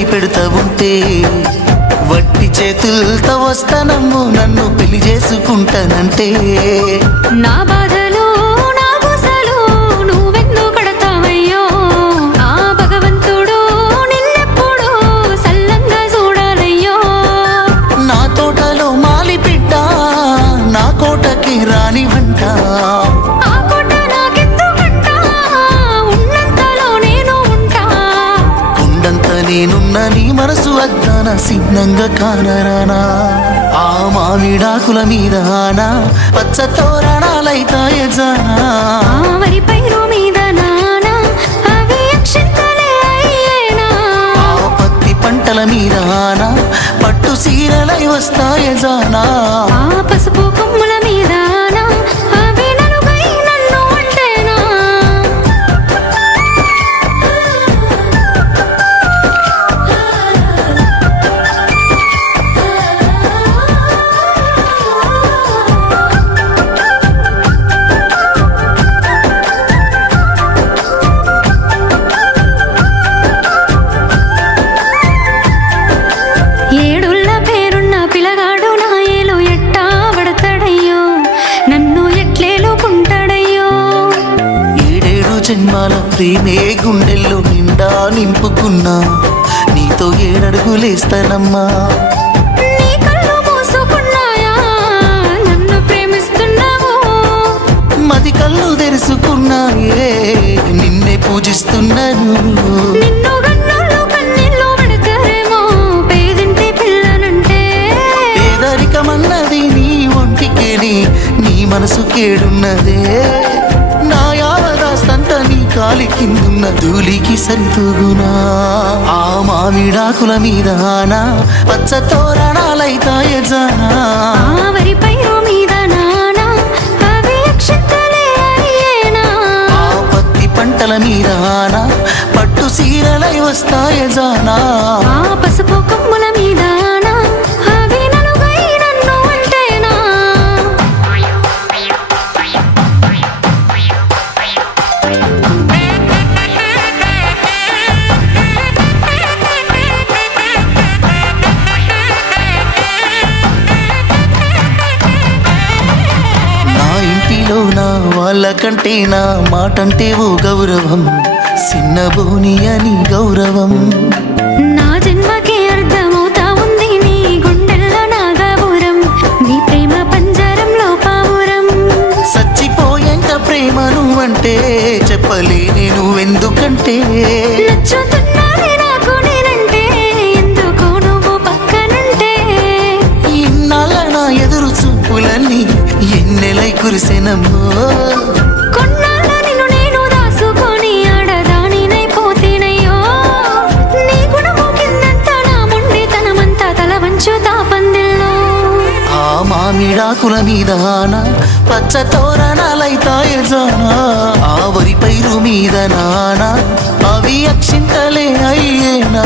అడుగై పెడతా ఉంటే వట్టి చేతులతో వస్తానమ్మో నన్ను పెళ్లి చేసుకుంటానంటే నా బాధలు నా గుసలు నువ్వెందుకు కడతావయ్యో ఆ భగవంతుడు నిన్నెప్పుడు సల్లంగా చూడాలయ్యో నా తోటలో మాలి బిడ్డ నా కోటకి రాని వంట ఆ కోట నాకెందుకంట ఉన్నంతలో నేను ఉంటా కొండంత నేనున్న నీ మనసు అద్దాన సిన్నంగా కానరానా ఆ మామిడాకుల మీద పచ్చ తోరణాలైతాయే జానా ఆ వరి పైరు మీద నానా అవి అక్షంతలే అయ్యేనా ఆ పత్తి పంటల మీద పట్టు సీరలై వస్తాయే జానా ఆ పసుపు కొమ్ముల మీద అవి నలుగై నన్ను అంటేనా ఏడుళ్ళ పేరున్న పిలగాడు నా ఏలు ఎట్టా పడతాడయ్యో నన్ను ఎట్లేలుకుంటాడయ్యో ఏడేడు జన్మాల ప్రేమే గుండెల్లో నిండా నింపుకున్నా నీతో ఏడడుగులేస్తానమ్మా నీ కళ్ళు మూసుకున్నాయా నన్ను ప్రేమిస్తున్నావు మది కళ్ళు తెరుచుకున్నాయే నిన్నే పూజిస్తున్నాను నిన్ను గన్నోళ్ళు కన్నీళ్ళు పెడతారేమో పేదింటి పిల్లనంటే పేదరికమన్నది నీ ఒంటికేని నీ మనసు కేడున్నదే నా యావదాస్తంతా నీ కాలి కిందున్న ధూళికి సరితూగునా ఆ మామిడాకుల మీద పచ్చ తోరణాలైతాయే జానా ఆ వరి పైరు మీద నానా అవి అక్షంతలే అయ్యేనా ఆ పత్తి పంటల మీద పట్టు సీరలై వస్తాయే జానా ఆ పసుపు కొమ్ముల మీద అవి నలుగై నన్ను అంటేనా నా ఇంటిలో నా వాళ్ళకంటే నా మాటంటే ఓ గౌరవం సిన్నబోని అని గౌరవం నా జన్మకే అర్థమవుతా ఉంది నీ గుండెల్లో నా గౌరం నీ ప్రేమ పంజరంలో పావురం చచ్చిపోయేంత ప్రేమ నువ్వంటే చెప్పలేనే నువ్వెందుకంటే నచ్చుతున్నానే నాకు నేనంటే ఎందుకు నువ్వు పక్కనుంటే ఇన్నాళ్ళ నా ఎదురు చూపులన్నీ ఎన్నెలై కురిసెనమ్మో కొన్నాళ్ళ నిన్ను నేను దాసుకొని ఆడదానినైపోతేనయ్యో నీ గుణము కిందంతా నా మొండితనమంతా తల వంచుతా పందిల్లో ఆ మామిడాకుల మీద పచ్చ తోరణాలైతాయే జానా ఆ వరి పైరు మీద అవి అక్షింతలే అయ్యేనా